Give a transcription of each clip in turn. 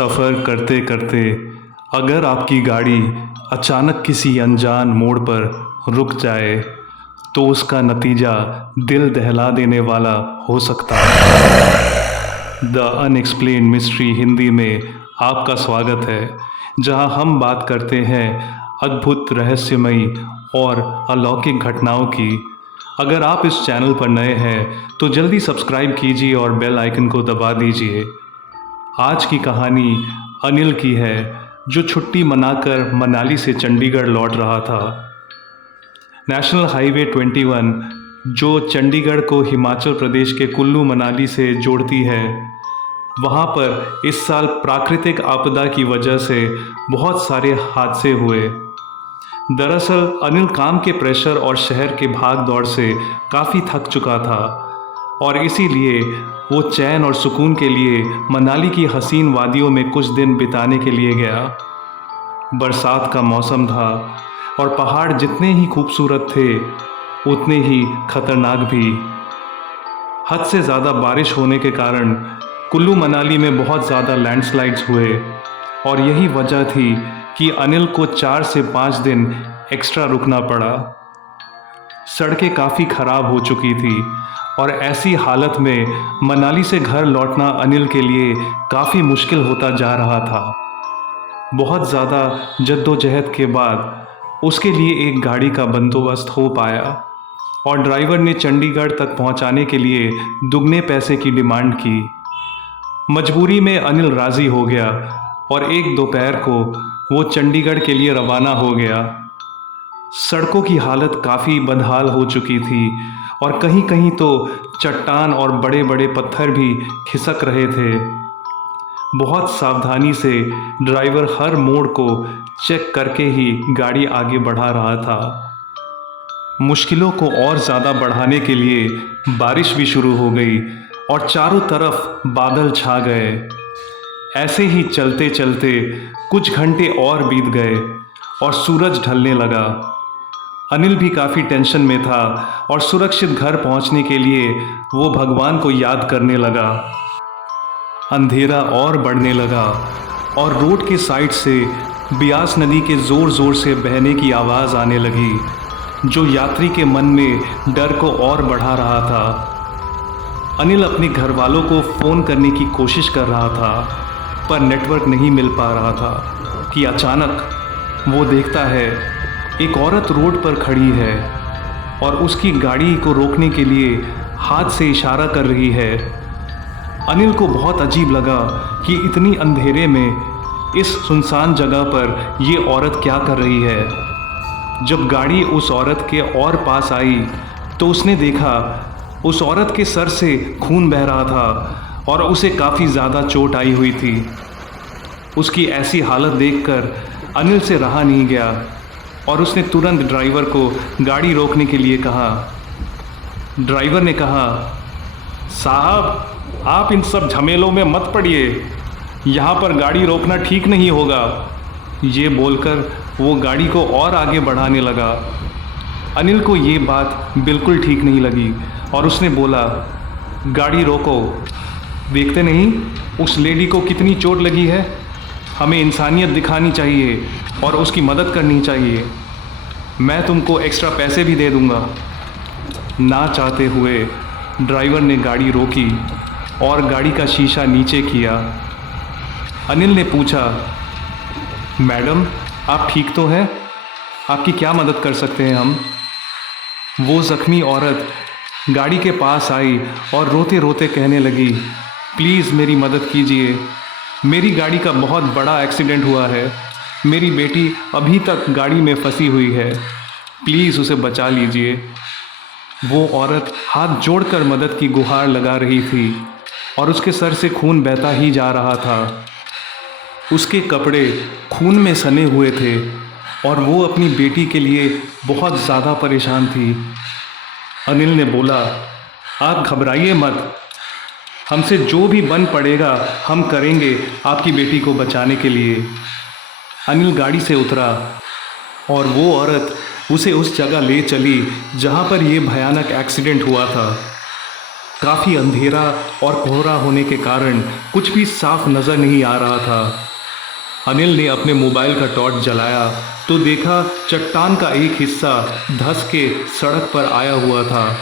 सफ़र करते करते अगर आपकी गाड़ी अचानक किसी अनजान मोड़ पर रुक जाए तो उसका नतीजा दिल दहला देने वाला हो सकता है। द अनएक्सप्लेन मिस्ट्री हिंदी में आपका स्वागत है, जहां हम बात करते हैं अद्भुत, रहस्यमयी और अलौकिक घटनाओं की। अगर आप इस चैनल पर नए हैं तो जल्दी सब्सक्राइब कीजिए और बेल आइकन को दबा दीजिए। आज की कहानी अनिल की है, जो छुट्टी मनाकर मनाली से चंडीगढ़ लौट रहा था। नेशनल हाईवे 21, जो चंडीगढ़ को हिमाचल प्रदेश के कुल्लू मनाली से जोड़ती है, वहाँ पर इस साल प्राकृतिक आपदा की वजह से बहुत सारे हादसे हुए। दरअसल अनिल काम के प्रेशर और शहर के भाग दौड़ से काफ़ी थक चुका था और इसीलिए वो चैन और सुकून के लिए मनाली की हसीन वादियों में कुछ दिन बिताने के लिए गया। बरसात का मौसम था और पहाड़ जितने ही खूबसूरत थे उतने ही खतरनाक भी। हद से ज़्यादा बारिश होने के कारण कुल्लू मनाली में बहुत ज़्यादा लैंडस्लाइड्स हुए और यही वजह थी कि अनिल को 4 से 5 दिन एक्स्ट्रा रुकना पड़ा। सड़कें काफ़ी ख़राब हो चुकी थी और ऐसी हालत में मनाली से घर लौटना अनिल के लिए काफ़ी मुश्किल होता जा रहा था। बहुत ज़्यादा जद्दोजहद के बाद उसके लिए एक गाड़ी का बंदोबस्त हो पाया और ड्राइवर ने चंडीगढ़ तक पहुंचाने के लिए दुगने पैसे की डिमांड की। मजबूरी में अनिल राज़ी हो गया और एक दोपहर को वो चंडीगढ़ के लिए रवाना हो गया। सड़कों की हालत काफ़ी बदहाल हो चुकी थी और कहीं कहीं तो चट्टान और बड़े बड़े पत्थर भी खिसक रहे थे। बहुत सावधानी से ड्राइवर हर मोड़ को चेक करके ही गाड़ी आगे बढ़ा रहा था। मुश्किलों को और ज़्यादा बढ़ाने के लिए बारिश भी शुरू हो गई और चारों तरफ बादल छा गए। ऐसे ही चलते चलते कुछ घंटे और बीत गए और सूरज ढलने लगा। अनिल भी काफ़ी टेंशन में था और सुरक्षित घर पहुंचने के लिए वो भगवान को याद करने लगा। अंधेरा और बढ़ने लगा और रोड के साइड से ब्यास नदी के ज़ोर ज़ोर से बहने की आवाज़ आने लगी, जो यात्री के मन में डर को और बढ़ा रहा था। अनिल अपने घर वालों को फ़ोन करने की कोशिश कर रहा था, पर नेटवर्क नहीं मिल पा रहा था कि अचानक वो देखता है एक औरत रोड पर खड़ी है और उसकी गाड़ी को रोकने के लिए हाथ से इशारा कर रही है। अनिल को बहुत अजीब लगा कि इतनी अंधेरे में इस सुनसान जगह पर ये औरत क्या कर रही है। जब गाड़ी उस औरत के और पास आई तो उसने देखा उस औरत के सर से खून बह रहा था और उसे काफ़ी ज़्यादा चोट आई हुई थी। उसकी ऐसी हालत देखकर अनिल से रहा नहीं गया और उसने तुरंत ड्राइवर को गाड़ी रोकने के लिए कहा। ड्राइवर ने कहा, साहब आप इन सब झमेलों में मत पड़िए, यहाँ पर गाड़ी रोकना ठीक नहीं होगा। ये बोलकर वो गाड़ी को और आगे बढ़ाने लगा। अनिल को ये बात बिल्कुल ठीक नहीं लगी और उसने बोला, गाड़ी रोको, देखते नहीं उस लेडी को कितनी चोट लगी है। हमें इंसानियत दिखानी चाहिए और उसकी मदद करनी चाहिए। मैं तुमको एक्स्ट्रा पैसे भी दे दूंगा। ना चाहते हुए ड्राइवर ने गाड़ी रोकी और गाड़ी का शीशा नीचे किया। अनिल ने पूछा, मैडम आप ठीक तो हैं? आपकी क्या मदद कर सकते हैं हम? वो ज़ख्मी औरत गाड़ी के पास आई और रोते रोते कहने लगी, प्लीज़ मेरी मदद कीजिए, मेरी गाड़ी का बहुत बड़ा एक्सीडेंट हुआ है। मेरी बेटी अभी तक गाड़ी में फंसी हुई है, प्लीज़ उसे बचा लीजिए। वो औरत हाथ जोड़कर मदद की गुहार लगा रही थी और उसके सर से खून बहता ही जा रहा था। उसके कपड़े खून में सने हुए थे और वो अपनी बेटी के लिए बहुत ज़्यादा परेशान थी। अनिल ने बोला, आप घबराइए मत, हमसे जो भी बन पड़ेगा हम करेंगे आपकी बेटी को बचाने के लिए। अनिल गाड़ी से उतरा और वो औरत उसे उस जगह ले चली जहाँ पर यह भयानक एक्सीडेंट हुआ था। काफ़ी अंधेरा और कोहरा होने के कारण कुछ भी साफ नज़र नहीं आ रहा था। अनिल ने अपने मोबाइल का टॉर्च जलाया तो देखा चट्टान का एक हिस्सा धंस के सड़क पर आया हुआ था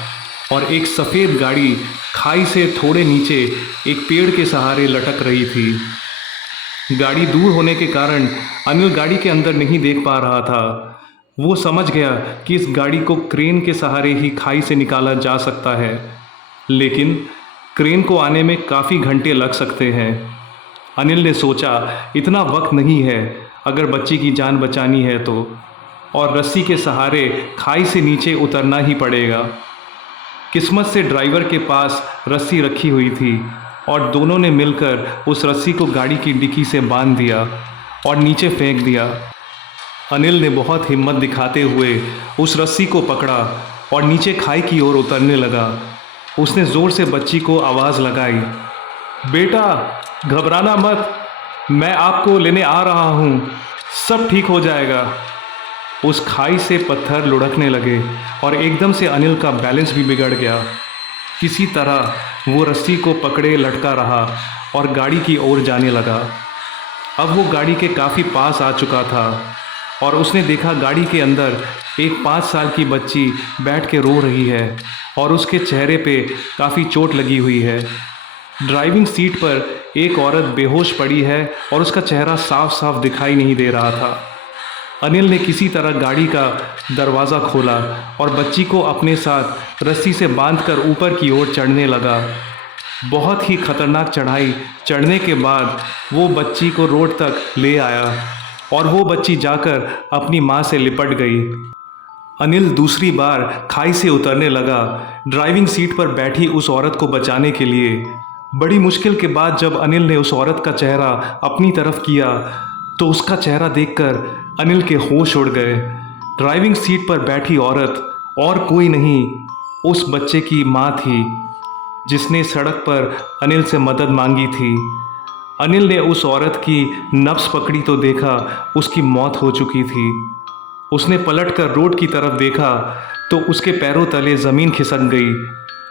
और एक सफ़ेद गाड़ी खाई से थोड़े नीचे एक पेड़ के सहारे लटक रही थी। गाड़ी दूर होने के कारण अनिल गाड़ी के अंदर नहीं देख पा रहा था। वो समझ गया कि इस गाड़ी को क्रेन के सहारे ही खाई से निकाला जा सकता है, लेकिन क्रेन को आने में काफ़ी घंटे लग सकते हैं। अनिल ने सोचा इतना वक्त नहीं है, अगर बच्ची की जान बचानी है तो, और रस्सी के सहारे खाई से नीचे उतरना ही पड़ेगा। किस्मत से ड्राइवर के पास रस्सी रखी हुई थी और दोनों ने मिलकर उस रस्सी को गाड़ी की डिक्की से बांध दिया और नीचे फेंक दिया। अनिल ने बहुत हिम्मत दिखाते हुए उस रस्सी को पकड़ा और नीचे खाई की ओर उतरने लगा। उसने ज़ोर से बच्ची को आवाज़ लगाई, बेटा घबराना मत, मैं आपको लेने आ रहा हूँ, सब ठीक हो जाएगा। उस खाई से पत्थर लुढ़कने लगे और एकदम से अनिल का बैलेंस भी बिगड़ गया। किसी तरह वो रस्सी को पकड़े लटका रहा और गाड़ी की ओर जाने लगा। अब वो गाड़ी के काफ़ी पास आ चुका था और उसने देखा गाड़ी के अंदर एक 5 साल की बच्ची बैठ के रो रही है और उसके चेहरे पे काफ़ी चोट लगी हुई है। ड्राइविंग सीट पर एक औरत बेहोश पड़ी है और उसका चेहरा साफ साफ दिखाई नहीं दे रहा था। अनिल ने किसी तरह गाड़ी का दरवाज़ा खोला और बच्ची को अपने साथ रस्सी से बांधकर ऊपर की ओर चढ़ने लगा। बहुत ही खतरनाक चढ़ाई चढ़ने के बाद वो बच्ची को रोड तक ले आया और वो बच्ची जाकर अपनी माँ से लिपट गई। अनिल दूसरी बार खाई से उतरने लगा, ड्राइविंग सीट पर बैठी उस औरत को बचाने के लिए। बड़ी मुश्किल के बाद जब अनिल ने उस औरत का चेहरा अपनी तरफ किया तो उसका चेहरा देखकर अनिल के होश उड़ गए। ड्राइविंग सीट पर बैठी औरत और कोई नहीं, उस बच्चे की माँ थी जिसने सड़क पर अनिल से मदद मांगी थी। अनिल ने उस औरत की नब्ज पकड़ी तो देखा उसकी मौत हो चुकी थी। उसने पलटकर रोड की तरफ देखा तो उसके पैरों तले ज़मीन खिसक गई।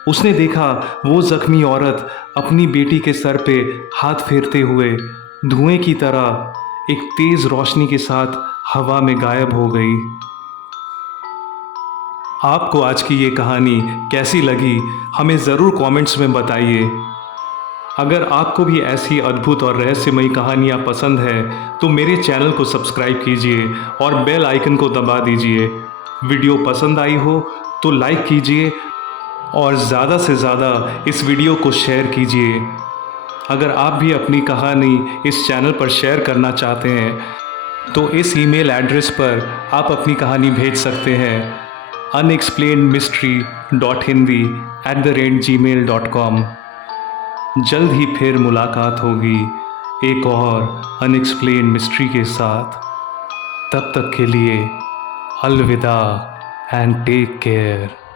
उसने देखा वो ज़ख्मी औरत अपनी बेटी के सर पे हाथ फेरते हुए धुएं की तरह एक तेज़ रोशनी के साथ हवा में गायब हो गई। आपको आज की ये कहानी कैसी लगी हमें ज़रूर कमेंट्स में बताइए। अगर आपको भी ऐसी अद्भुत और रहस्यमयी कहानियाँ पसंद है तो मेरे चैनल को सब्सक्राइब कीजिए और बेल आइकन को दबा दीजिए। वीडियो पसंद आई हो तो लाइक कीजिए और ज़्यादा से ज़्यादा इस वीडियो को शेयर कीजिए। अगर आप भी अपनी कहानी इस चैनल पर शेयर करना चाहते हैं तो इस ईमेल एड्रेस पर आप अपनी कहानी भेज सकते हैं unexplainedmystery.hindi@gmail.com। जल्द ही फिर मुलाकात होगी एक और अनएक्सप्लेन मिस्ट्री के साथ। तब तक के लिए अलविदा एंड टेक केयर।